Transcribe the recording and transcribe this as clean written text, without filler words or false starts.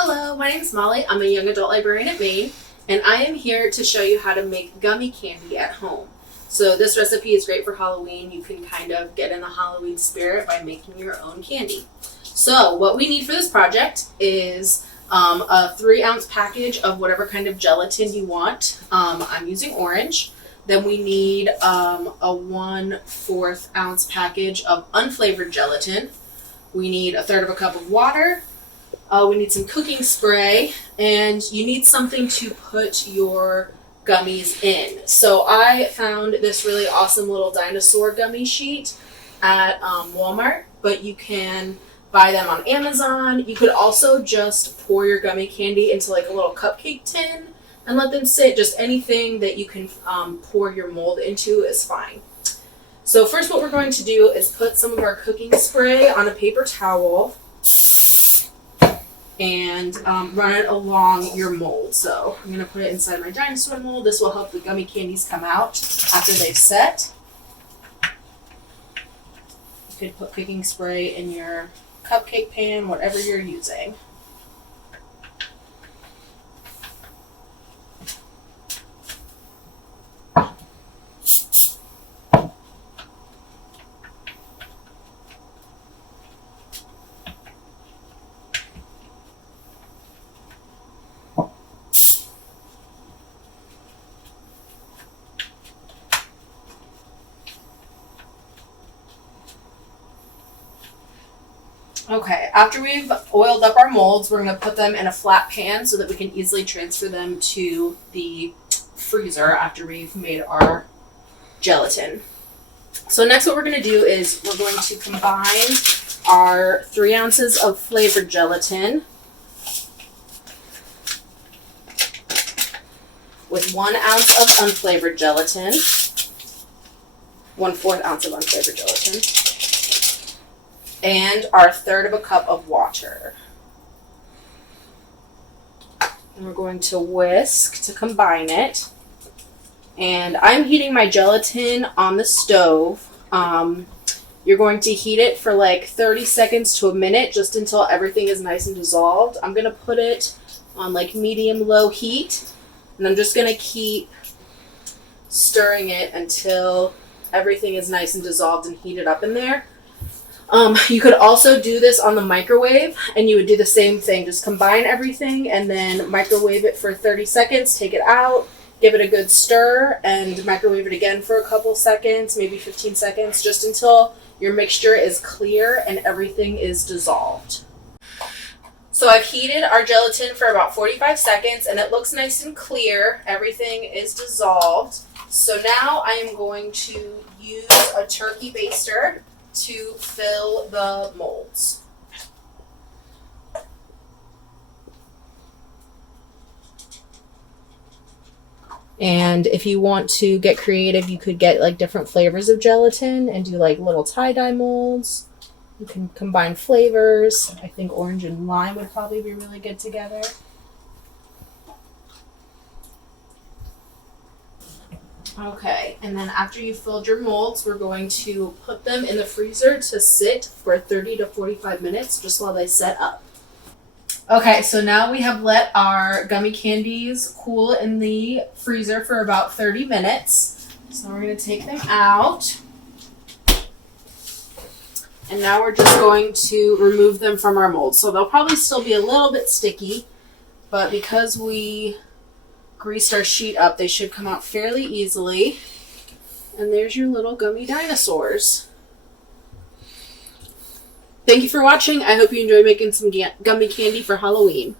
Hello, my name is Molly. I'm a young adult librarian at Maine, and I am here to show you how to make gummy candy at home. So this recipe is great for Halloween. You can kind of get in the Halloween spirit by making your own candy. So what we need for this project is a 3-ounce package of whatever kind of gelatin you want. I'm using orange. Then we need a 1/4 ounce package of unflavored gelatin. We need 1/3 cup of water. We need some cooking spray, and you need something to put your gummies in. So I found this really awesome little dinosaur gummy sheet at Walmart, but you can buy them on Amazon. You could also just pour your gummy candy into like a little cupcake tin and let them sit. Just anything that you can pour your mold into is fine. So first what we're going to do is put some of our cooking spray on a paper towel and run it along your mold. So I'm going to put it inside my dinosaur mold. This will help the gummy candies come out after they've set. You could put cooking spray in your cupcake pan, whatever you're using. Okay, after we've oiled up our molds, we're going to put them in a flat pan so that we can easily transfer them to the freezer after we've made our gelatin. So next what we're going to do is we're going to combine our 3 ounces of flavored gelatin with 1 ounce of unflavored gelatin, 1/4 ounce of unflavored gelatin, and our 1/3 cup of water. And we're going to whisk to combine it. And I'm heating my gelatin on the stove. You're going to heat it for like 30 seconds to a minute, just until everything is nice and dissolved. I'm going to put it on like medium-low heat, and I'm just going to keep stirring it until everything is nice and dissolved and heated up in there. You could also do this on the microwave, and you would do the same thing. Just combine everything and then microwave it for 30 seconds, take it out, give it a good stir, and microwave it again for a couple seconds, maybe 15 seconds, just until your mixture is clear and everything is dissolved. So I've heated our gelatin for about 45 seconds, and it looks nice and clear. Everything is dissolved. So now I am going to use a turkey baster to fill the molds. And if you want to get creative, you could get like different flavors of gelatin and do like little tie-dye molds. You can combine flavors. I think orange and lime would probably be really good together. Okay, and then after you've filled your molds, we're going to put them in the freezer to sit for 30 to 45 minutes just while they set up. Okay, so now we have let our gummy candies cool in the freezer for about 30 minutes. So we're going to take them out. And now we're just going to remove them from our molds. So they'll probably still be a little bit sticky, but because we greased our sheet up, they should come out fairly easily. And there's your little gummy dinosaurs. Thank you for watching. I hope you enjoy making some gummy candy for Halloween.